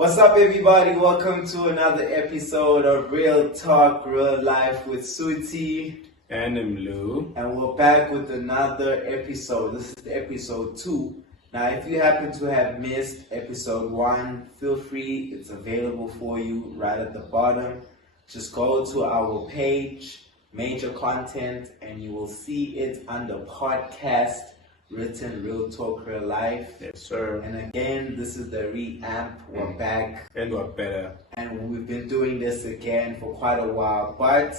What's up, everybody? Welcome to another episode of Real Talk, Real Life with Suthi. And Mlu. And we're back with another episode. This is episode 2. Now, if you happen to have missed episode 1, feel free. It's available for you right at the bottom. Just go to our page, Major Content, and you will see it under podcast, written Real Talk, Real Life. Yes, sir. And again, this is the reamp. We're back. And we're better. And we've been doing this again for quite a while, but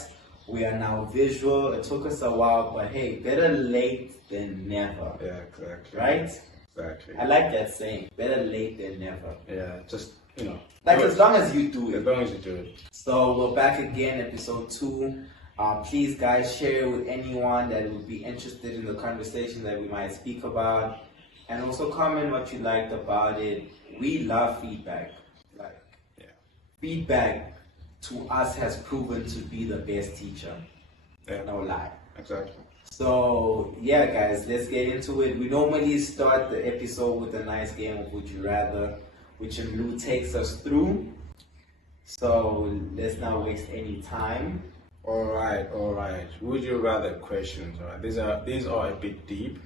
we are now visual. It took us a while, but hey, better late than never. Yeah, exactly. Right? Exactly. I like that saying. Better late than never. Yeah, just, Like as long as you do it. As long as you do it. So we're back again, episode 2. Please, guys, share with anyone that would be interested in the conversation that we might speak about. And also comment what you liked about it. We love feedback. Feedback to us has proven to be the best teacher. Yeah. No lie. Exactly. So, yeah, guys, let's get into it. We normally start the episode with a nice game of Would You Rather, which Mlu takes us through. So, let's not waste any time. All right. Would you rather questions? All right. These are a bit deep,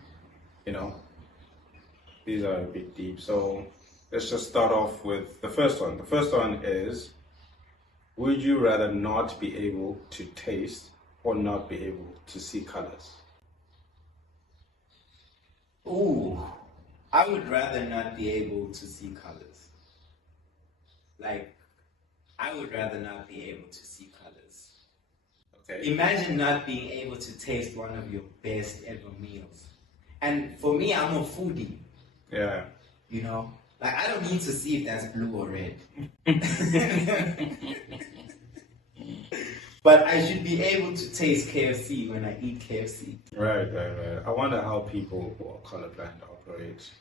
These are a bit deep. So let's just start off with the first one. The first one is, would you rather not be able to taste or not be able to see colors? Ooh, I would rather not be able to see colors. I would rather not be able to see colors. Okay. Imagine not being able to taste one of your best ever meals. And for me, I'm a foodie. Yeah. I don't need to see if that's blue or red. But I should be able to taste KFC when I eat KFC. Right. I wonder how people who are colorblind operate,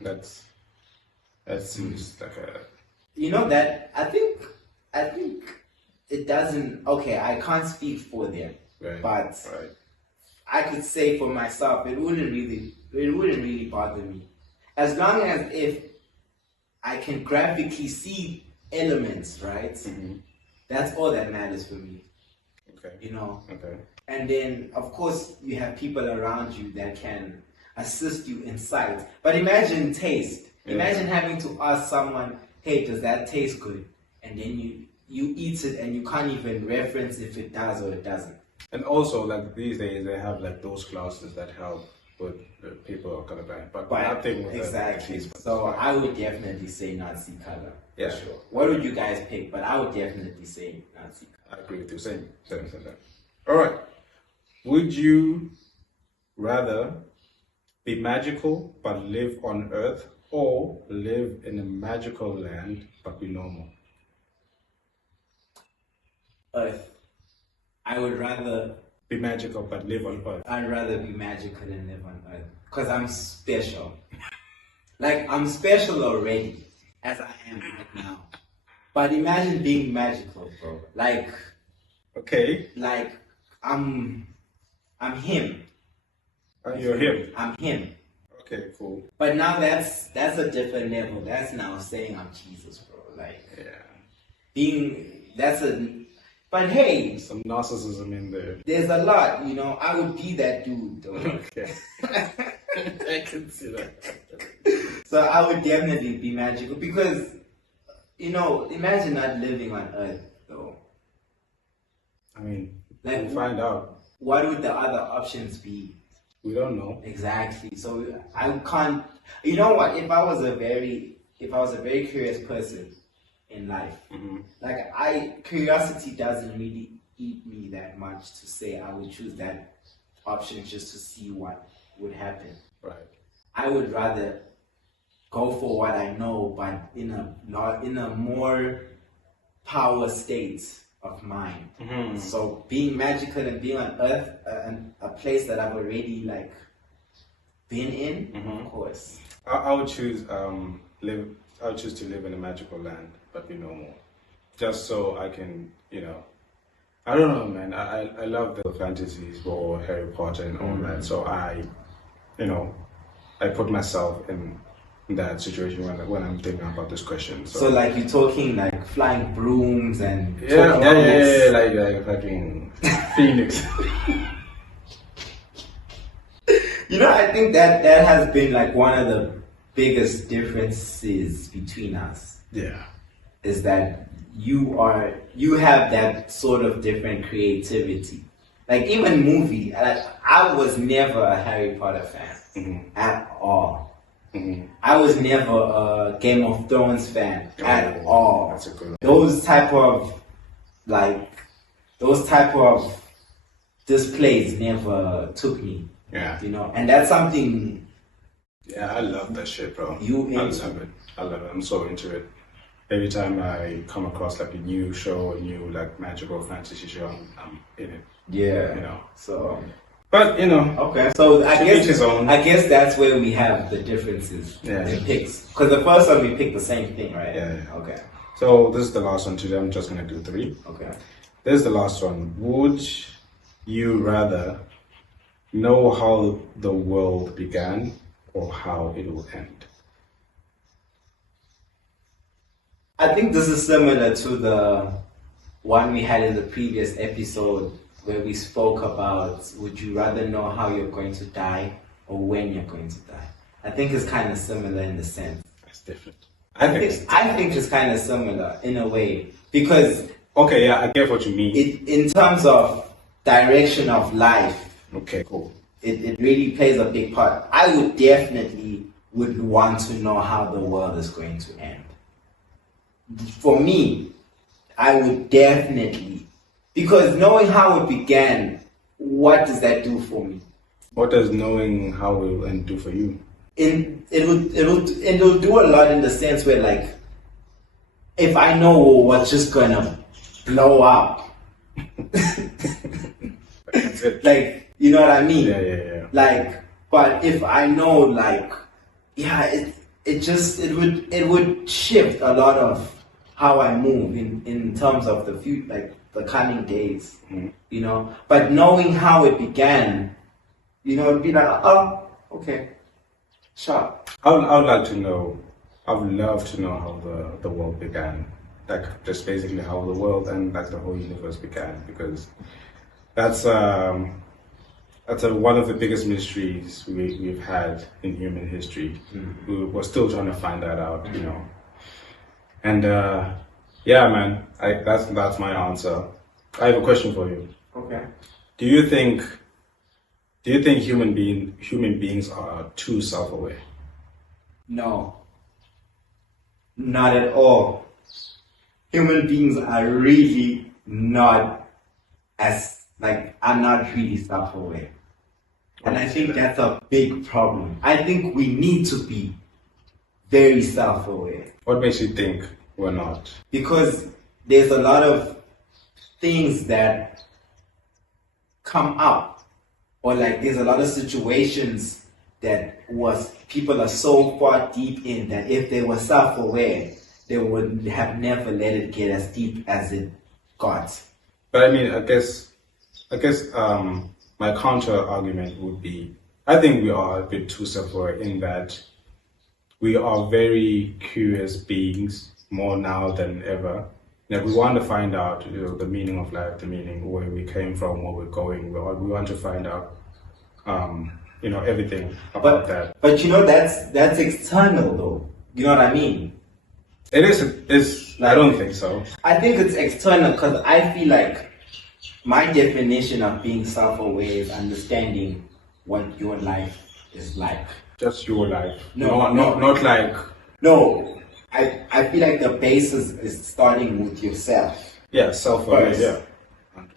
That seems like a... that I think it doesn't, okay, I can't speak for them, Right. but I could say for myself, it wouldn't really bother me. As long as if I can graphically see elements, right? Mm-hmm. That's all that matters for me. Okay. Okay. And then, of course, you have people around you that can assist you in sight. But imagine taste. Yeah. Imagine having to ask someone, hey, does that taste good? And then you eat it and you can't even reference if it does or it doesn't. And also, these days, they have those classes that help with people who are colorblind. But nothing with exactly. So I would definitely say not see color. Yeah. For sure. What would you guys pick? But I would definitely say not see color. I agree with you. Same. All right. Would you rather be magical but live on Earth, or live in a magical land but be normal? Earth. I would rather be magical but live on Earth. I'd rather be magical than live on Earth. Because I'm special. I'm special already, as I am right now. But imagine being magical, bro. Okay. I'm him. You're him. I'm him. Okay, cool. But now that's a different level. That's now saying I'm Jesus, bro. But hey, some narcissism in there. There's a lot, I would be that dude, though. Okay. I can see that. So I would definitely be magical because, imagine not living on Earth, though. I mean, we'll find out. What would the other options be? We don't know. Exactly. So I can't. You know what? If I was a very curious person in life, mm-hmm. Curiosity doesn't really eat me that much to say I would choose that option just to see what would happen. Right. I would rather go for what I know, but in a more power state of mind. Mm-hmm. So being magical and being on Earth, a place that I've already been in, mm-hmm. of course. I would choose I would choose to live in a magical land, but be normal, just so I can, I don't know, man. I love the fantasies for Harry Potter and all that. So I put myself in that situation when I'm thinking about this question. So like you're talking like flying brooms and yeah, talking like fucking Phoenix. You know, I think that has been like one of the biggest differences between us. Yeah. Is that you have that sort of different creativity. Like even movie, like I was never a Harry Potter fan at all. I was never a Game of Thrones fan at all. That's a good one. Those type of displays never took me. Yeah. You know, and that's something. Yeah, I love that shit, bro. I into. love it. I'm so into it. Every time I come across like a new show, a new like magical fantasy show, I'm in it. Yeah. You know. So. But you know. Okay. So I I guess that's where we have the differences. Yeah. The picks. Because the first one we picked the same thing, right? Yeah. Okay. So this is the last one today. I'm just gonna do 3. Okay. This is the last one. Would you rather know how the world began or how it will end? I think this is similar to the one we had in the previous episode where we spoke about would you rather know how you're going to die or when you're going to die. I think it's kind of similar in the sense. That's different. I think it's kind of similar in a way because okay, yeah, I get what you mean. In terms of direction of life, okay, cool. It really plays a big part. I would definitely would want to know how the world is going to end. For me, I would definitely, because knowing how it began, what does that do for me? What does knowing how it will end do for you? It'll do a lot in the sense where like, if I know what's just gonna blow up, like you know what I mean? Yeah. Like, but if I know like, yeah, it would shift a lot of how I move in terms of the future, like the coming days, you know. But knowing how it began, you know, it'd be like, oh, okay, sure. I would like to know. I would love to know how the world began, like just basically how the world and like the whole universe began, because that's one of the biggest mysteries we've had in human history. We're still trying to find that out, you know. And yeah, man, that's my answer. I have a question for you. Okay. Do you think human beings are too self-aware? No. Not at all. Human beings are really not are not really self-aware. And I think that's a big problem. I think we need to be very self-aware. What makes you think we're not? Because there's a lot of things that come up, or like there's a lot of situations that people are so far deep in that if they were self-aware, they would have never let it get as deep as it got. But I mean, I guess my counter argument would be, I think we are a bit too self-aware in that we are very curious beings more now than ever. Like we want to find out, you know, the meaning of life, the meaning where we came from, where we're going. We want to find out, you know, everything about that. But you know, that's external though. You know what I mean? It is. I don't think so. I think it's external because I feel like my definition of being self-aware is understanding what your life is like. Just your life. No. Not like. No. I feel like the basis is starting with yourself. Yeah, self-aware. First,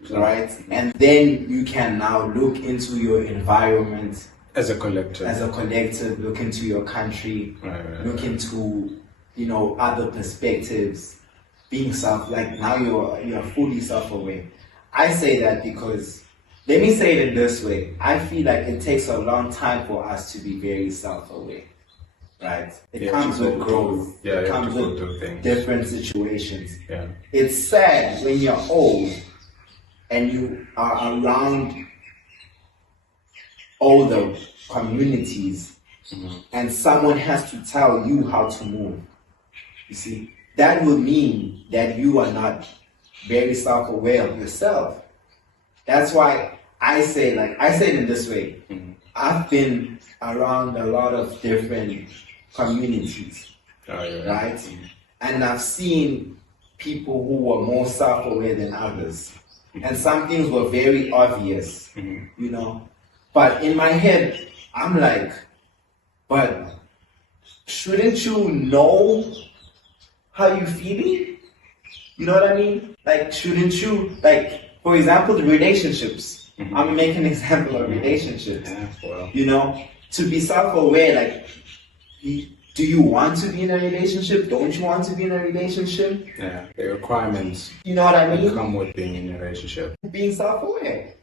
yeah. Right? And then you can now look into your environment. As a collective. Look into your country. Right. Look into, you know, other perspectives. Being now you're fully self-aware. I say that because, let me say it this way. I feel like it takes a long time for us to be very self-aware. Right? It comes with growth. It comes with different situations. Yeah. It's sad when you're old and you are around older communities and someone has to tell you how to move. You see, that will mean that you are not very self-aware of yourself. That's why I say it in this way. I've been around a lot of different communities, right? And I've seen people who were more self-aware than others. And some things were very obvious, you know. But in my head, I'm like, but shouldn't you know how you're feeling? You know what I mean? Like, shouldn't you, like, for example, the relationships. I'm gonna make an example of relationships. You know, to be self-aware, like, do you want to be in a relationship? Don't you want to be in a relationship? Yeah, the requirements. You know what I mean? Come with being in a relationship. Being self-aware.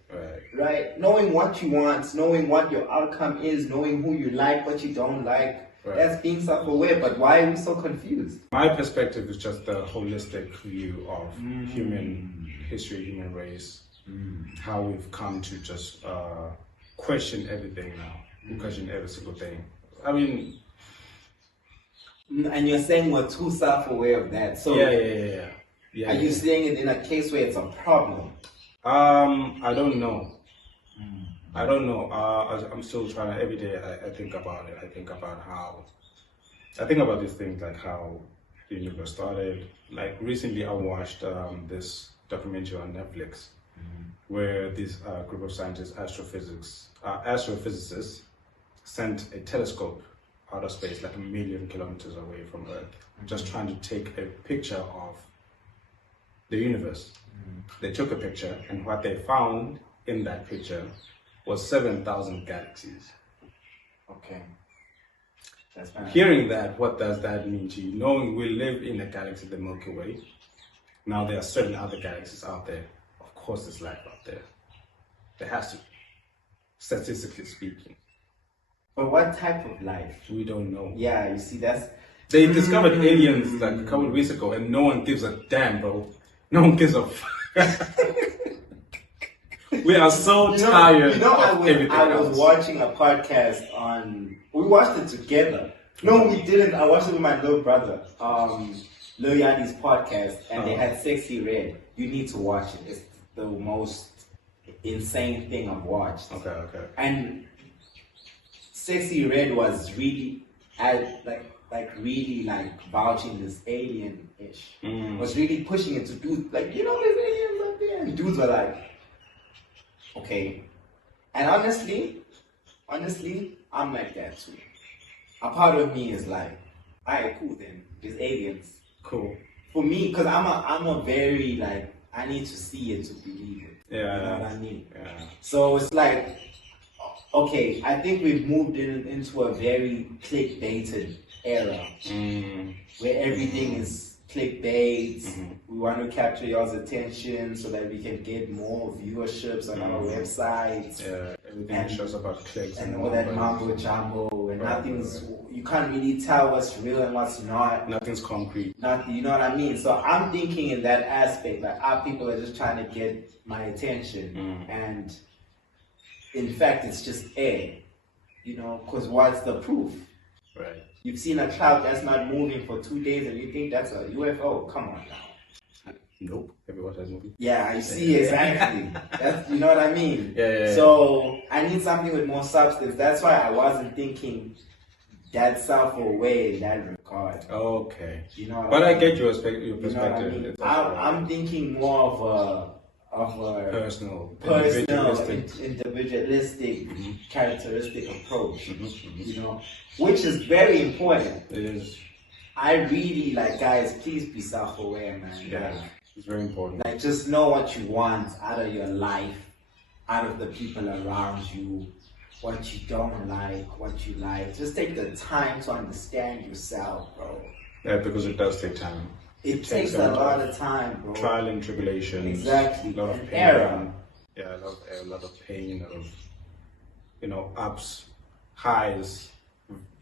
Right? Knowing what you want, knowing what your outcome is, knowing who you like, what you don't like. That's being self-aware, but why are we so confused? My perspective is just the holistic view of human history, human race, how we've come to just question everything now, question every single thing. I mean... And you're saying we're too self-aware of that, so... Yeah. Are you saying it in a case where it's a problem? I don't know. I don't know. I'm still trying to, every day I think about it. I think about these things, like how the universe started. Like recently I watched this documentary on Netflix where this group of scientists, astrophysicists, sent a telescope out of space, like 1 million kilometers away from Earth, just trying to take a picture of the universe. They took a picture, and what they found in that picture was 7,000 galaxies. Okay. That's fine. Hearing that, what does that mean to you? Knowing we live in a galaxy, the Milky Way, now there are certain other galaxies out there. Of course there's life out there. There has to, statistically speaking. But what type of life? We don't know. Yeah, you see, that's... They discovered aliens like a couple of weeks ago, and no one gives a damn, bro. No one gives a We are so tired of everything I was else. watching a podcast on... We watched it together. No, we didn't. I watched it with my little brother. Lil Yachty's podcast, and they had Sexy Red. You need to watch it. It's the most insane thing I've watched. Okay. And Sexy Red was really really vouching this alien-ish. Was really pushing it to do like, you know, there's aliens up there. And dudes were like, okay. And honestly, I'm like that too. A part of me is like, alright, cool then. There's aliens. Cool. For me, because I'm a very like, I need to see it to believe it. Yeah. You know what I mean? Yeah. So it's like, okay, I think we've moved into a very clickbaited era where everything is clickbait. We want to capture y'all's attention so that we can get more viewerships on our websites. Yeah, everything shows about clicks and all that mambo jumbo, and nothing's. You can't really tell what's real and what's not. Nothing's concrete. Nothing, you know what I mean? So I'm thinking in that aspect, like our people are just trying to get my attention, and in fact, it's just air. You know, because what's the proof? Right. You've seen a cloud that's not moving for 2 days and you think that's a UFO. Come on now. Nope. Have you watched that movie? Yeah, I see, exactly. That's, you know what I mean? Yeah. So I need something with more substance. That's why I wasn't thinking that self-aware in that regard. Okay. You know what but I get your perspective. You know what I mean? I'm thinking more of a personal individualistic characteristic approach, you know, which is very important. It is. I really guys, please be self-aware, man. Yeah, it's very important. Like, just know what you want out of your life, out of the people around you, what you don't like, what you like. Just take the time to understand yourself, bro. Yeah, because it does take time. It takes a lot of time, bro. Trial and tribulation. Exactly. A lot of pain. Error. Yeah, a lot of pain, a lot of, ups, highs,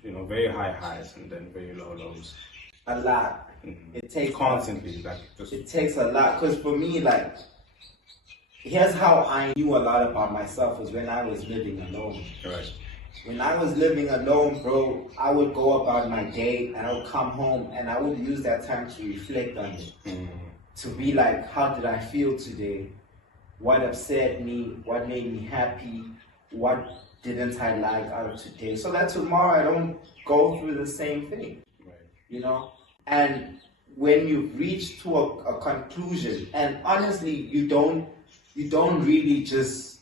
very high highs and then very low lows. A lot. It takes constantly, it takes a lot. Because for me, here's how I knew a lot about myself was when I was living alone. Right. When I was living alone, bro, I would go about my day and I would come home and I would use that time to reflect on it. To be like, how did I feel today? What upset me? What made me happy? What didn't I like out of today? So that tomorrow I don't go through the same thing. Right. You know? And when you reach to a conclusion, and honestly, you don't really just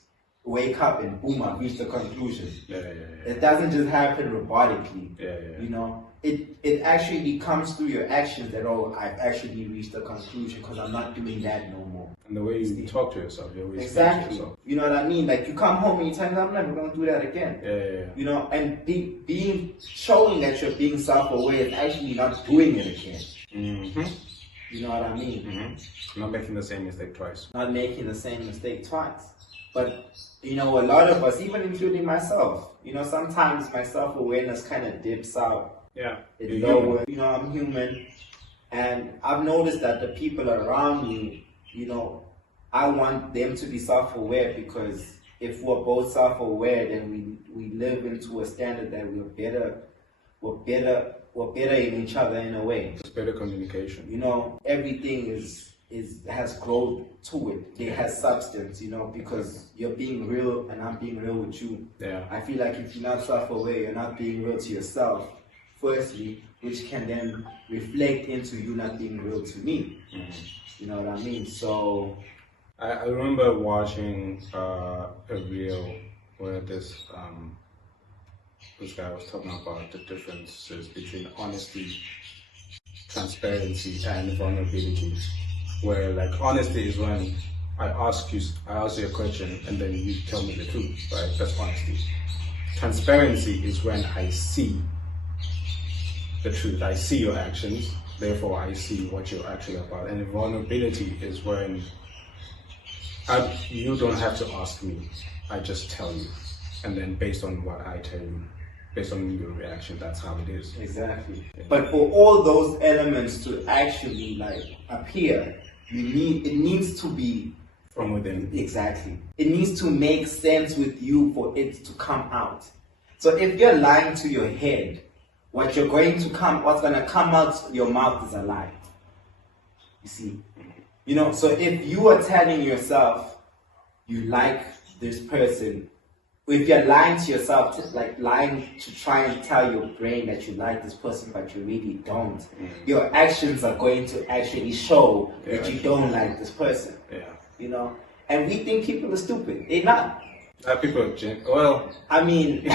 wake up and boom, I've reached a conclusion. It doesn't just happen robotically. You know, it actually comes through your actions that, oh, I've actually reached a conclusion because I'm not doing that no more. And the way you talk to yourself, you always exactly. To yourself. You know what I mean? Like you come home and you tell me, I'm never going to do that again. You know, and showing that you're being self-aware is actually not doing it again. You know what I mean? Not making the same mistake twice. Not making the same mistake twice. But, you know, a lot of us, even including myself, you know, sometimes my self-awareness kind of dips out. It's lower. You know, I'm human. And I've noticed that the people around me, you know, I want them to be self-aware, because if we're both self-aware, then we live into a standard that we're better in each other in a way. It's better communication. You know, everything has growth to it. It has substance, you know, because you're being real and I'm being real with you. I feel like if you're not self-aware, you're not being real to yourself, firstly, which can then reflect into you not being real to me. You know what I mean? So I remember watching a reel where this guy was talking about the differences between honesty, transparency, and vulnerability. Where like honesty is when I ask you a question and then you tell me the truth, right? That's honesty. Transparency is when I see the truth. I see your actions, therefore I see what you're actually about. And vulnerability is when you don't have to ask me, I just tell you. And then based on what I tell you, based on your reaction, that's how it is. Exactly. But for all those elements to actually like appear, it needs to be from within. Exactly. It needs to make sense with you for it to come out. So if you're lying to your head, what's going to come out your mouth is a lie. You see? You know, so if you are telling yourself you like this person, if you're lying to yourself, like lying to try and tell your brain that you like this person but you really don't, your actions are going to actually show that you don't like this person. You know? And we think people are stupid. They're not. People are well, I mean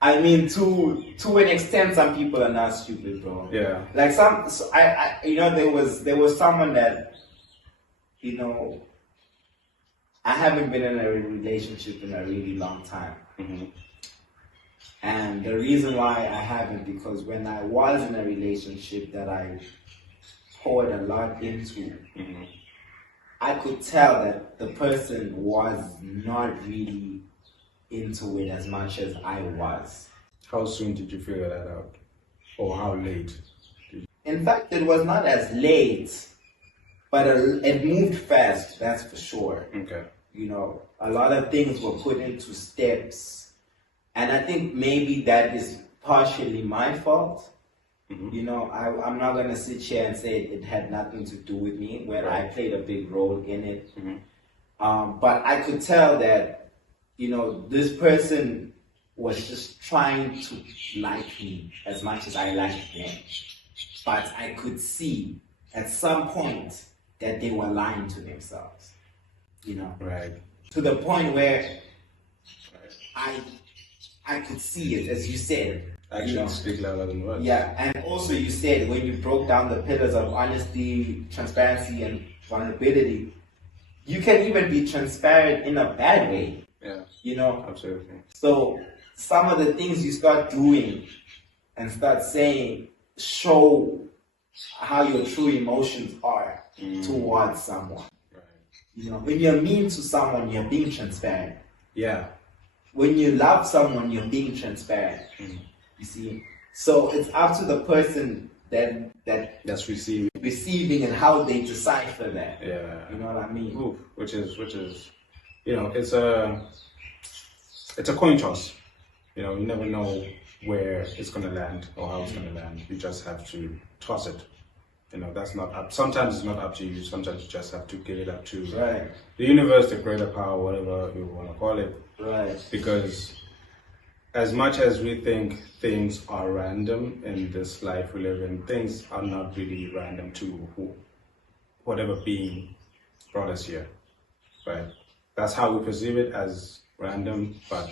I mean, to an extent, some people are not stupid, bro. Like you know, there was someone that, you know, I haven't been in a relationship in a really long time. And the reason why I haven't, because when I was in a relationship that I poured a lot into, I could tell that the person was not really into it as much as I was. How soon did you figure that out? Or how late? In fact, it was not as late, but it moved fast, that's for sure. You know, a lot of things were put into steps. And I think maybe that is partially my fault. You know, I'm not going to sit here and say it had nothing to do with me, where I played a big role in it. But I could tell that, you know, this person was just trying to like me as much as I liked them. But I could see at some point that they were lying to themselves, you know. To the point where I could see it, as you said. Actions speak louder than words. And also you said when you broke down the pillars of honesty, transparency, and vulnerability, you can even be transparent in a bad way. You know? Absolutely. So some of the things you start doing and start saying show how your true emotions are towards someone. You know, when you're mean to someone, you're being transparent. When you love someone, you're being transparent. You see? So it's up to the person that's receiving and how they decipher that. You know what I mean? Which is it's a coin toss. You never know where it's going to land or how it's going to land. You just have to toss it. That's not up. Sometimes it's not up to you. Sometimes you just have to give it up to the universe, the greater power, whatever you want to call it. Right. Because as much as we think things are random in this life we live in, things are not really random to whatever being brought us here. Right? That's how we perceive it, as random, but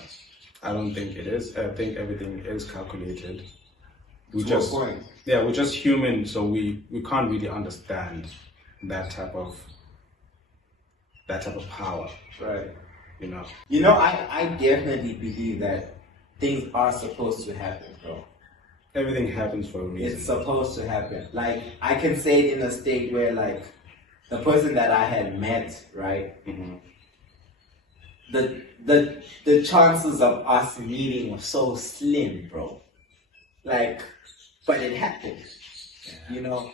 I don't think it is. I think everything is calculated. We're just human, so we can't really understand that type of power. Right. I definitely believe that things are supposed to happen, bro. Everything happens for a reason. It's supposed to happen. Like, I can say it in a state where, like, the person that I had met, right? Mm-hmm. The chances of us meeting were so slim, bro. Like, but it happened. Yeah.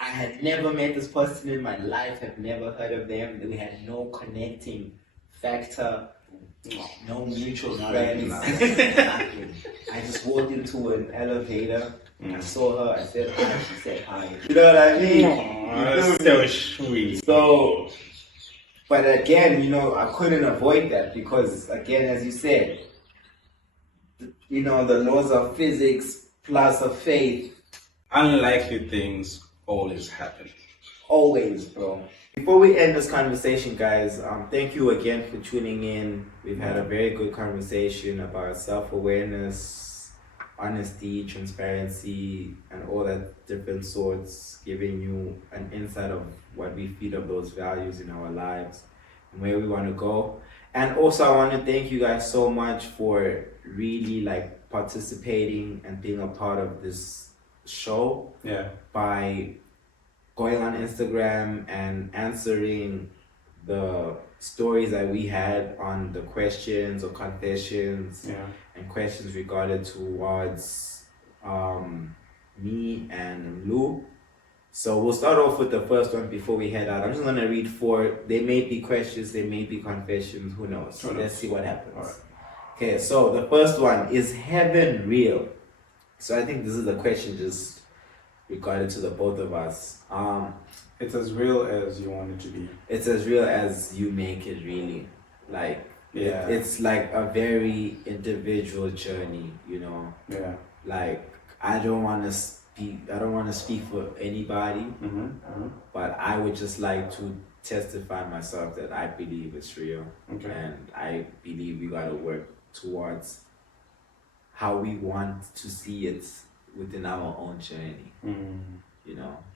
I had never met this person in my life, have never heard of them. We had no connecting factor, no mutual friends. I just walked into an elevator. I saw her, I said hi, she said hi. You know what I mean? That's so sweet. So, but again, I couldn't avoid that because, again, as you said, the laws of physics plus of faith. Unlikely things always happen. Always, bro. Before we end this conversation, guys, thank you again for tuning in. We've had a very good conversation about self-awareness, honesty, transparency, and all that different sorts, giving you an insight of what we feed of those values in our lives and where we want to go. And also, I want to thank you guys so much for really participating and being a part of this show. Yeah. By going on Instagram and answering the stories that we had on the questions or confessions and questions regarded towards me and Lou. So we'll start off with the first one before we head out. I'm just going to read 4. They may be questions, they may be confessions, who knows? So let's see what happens. All right. Okay, so the first one, is heaven real? So I think this is a question just regarded to the both of us. It's as real as you want it to be. It's as real as you make it, really. It's like a very individual journey, Yeah. Like, I don't want to speak for anybody, but I would just like to testify myself that I believe it's real. Okay. And I believe we gotta work towards how we want to see it within our own journey.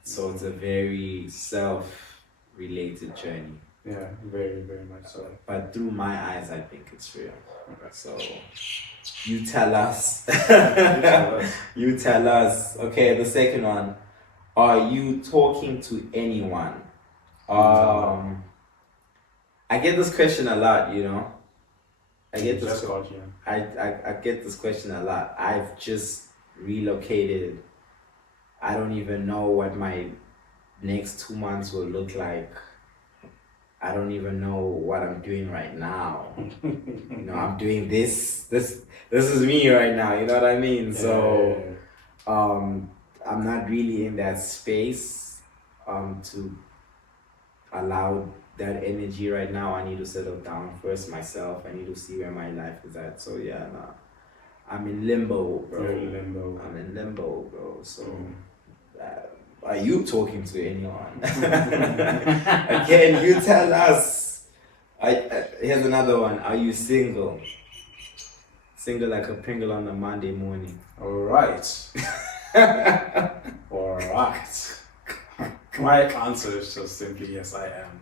So it's a very self-related journey. Yeah, very, very much so. But through my eyes, I think it's real. So you tell us. You tell us. Okay, the second one. Are you talking to anyone? I get this question a lot, I get this question a lot. I've just relocated. I don't even know what my next 2 months will look like. I don't even know what I'm doing right now. I'm doing this. This is me right now. You know what I mean? So, I'm not really in that space to allow that energy right now. I need to settle down first myself. I need to see where my life is at. So I'm in limbo, bro. You're in limbo. I'm in limbo, bro. So. Are you talking to anyone? Again, you tell us. Here's another one. Are you single? Single like a Pringle on a Monday morning. All right. All right. My answer is just simply yes, I am.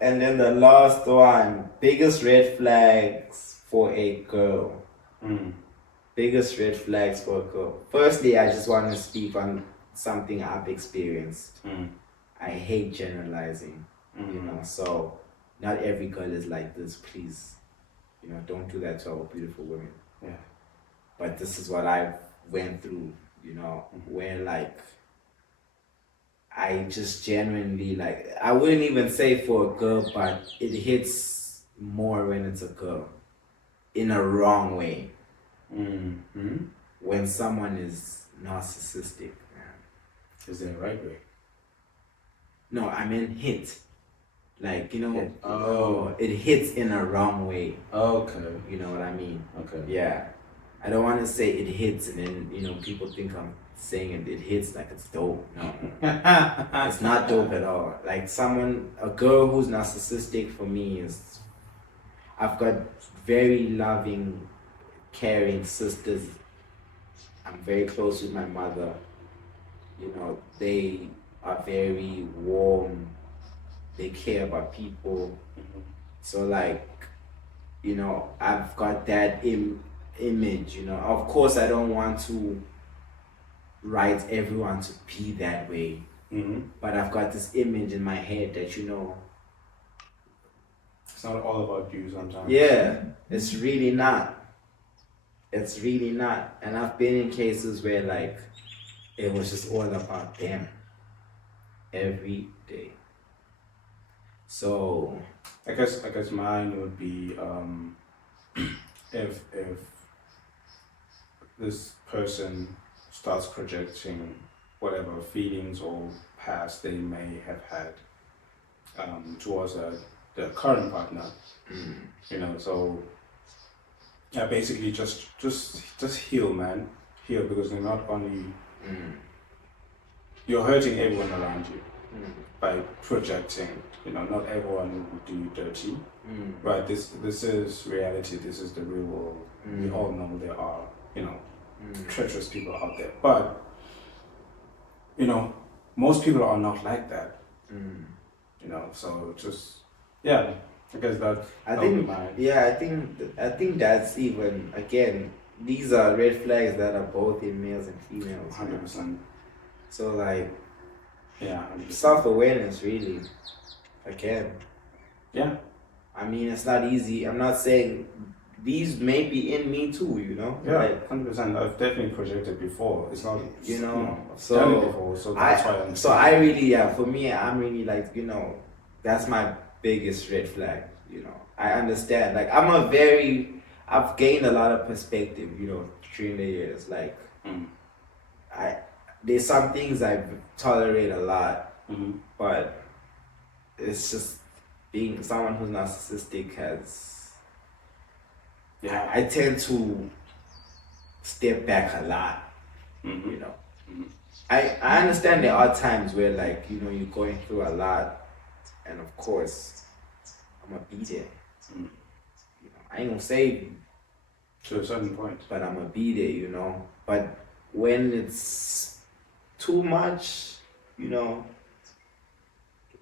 And then the last one. Biggest red flags for a girl. Biggest red flags for a girl. Firstly, I just want to speak on something I've experienced. I hate generalizing, so not every girl is like this, please. Don't do that to our beautiful women. Yeah. But this is what I went through, where I just genuinely like. I wouldn't even say for a girl, but it hits more when it's a girl, in a wrong way. Mm-hmm. When someone is narcissistic, man. Is there a right way? No, I mean hit. Like, Oh. it hits in a wrong way. Okay. You know what I mean? Okay. Yeah. I don't want to say it hits and then, people think I'm saying it hits like it's dope. No. It's not dope at all. Like a girl who's narcissistic for me is, I've got very loving, caring sisters. I'm very close with my mother. They are very warm. They care about people. So like, I've got that image. Of course, I don't want to write everyone to be that way. Mm-hmm. But I've got this image in my head that it's not all about you sometimes. Yeah, it's really not. It's really not. And I've been in cases where like it was just all about them every day. So I guess mine would be if this person starts projecting whatever feelings or past they may have had towards their current partner, so yeah, basically just heal, man, heal, because they're not only you're hurting everyone around you by projecting. Not everyone will do you dirty, right? This is reality. This is the real world. We all know there are treacherous people out there, but most people are not like that. So just I guess that. I think that's even, again, these are red flags that are both in males and females. 100%. So like, 100%. self-awareness, really. Again. Yeah. I mean, it's not easy. I'm not saying these may be in me too, Yeah, like, 100%. I've definitely projected before. It's not, I've so done it before, so that's why I'm. So I really, for me, I'm really like, that's my biggest red flag. I understand. Like, I've gained a lot of perspective, during the years. Like, there's some things I tolerate a lot, but it's just being someone who's narcissistic I tend to step back a lot, I understand there are times where like, you're going through a lot, and of course, I'm gonna be there. I ain't gonna save you. To a certain point. But I'm gonna be there, But when it's too much,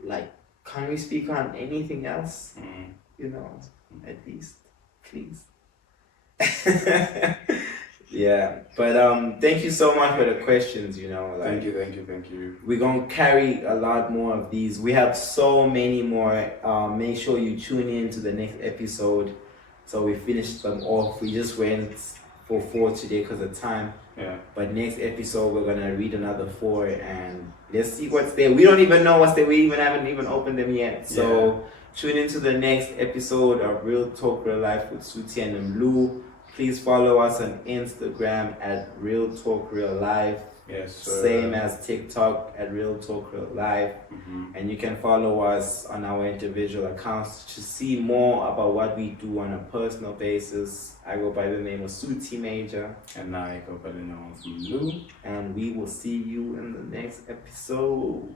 like, can we speak on anything else? At least, please. Yeah, but thank you so much for the questions. Thank you. We're gonna carry a lot more of these. We have so many more. Make sure you tune in to the next episode. So we finished them off. We just went for 4 today because of time. Yeah. But next episode we're gonna read another 4 and let's see what's there. We don't even know what's there. We haven't even opened them yet. So tune into the next episode of Real Talk Real Life with Suthi and Mlu. Please follow us on Instagram at Real Talk Real Life. Yes, sir. Same as TikTok at Real Talk Real Life. And you can follow us on our individual accounts to see more about what we do on a personal basis. I go by the name of Suthi Major. And I go by the name of Mlu. And we will see you in the next episode.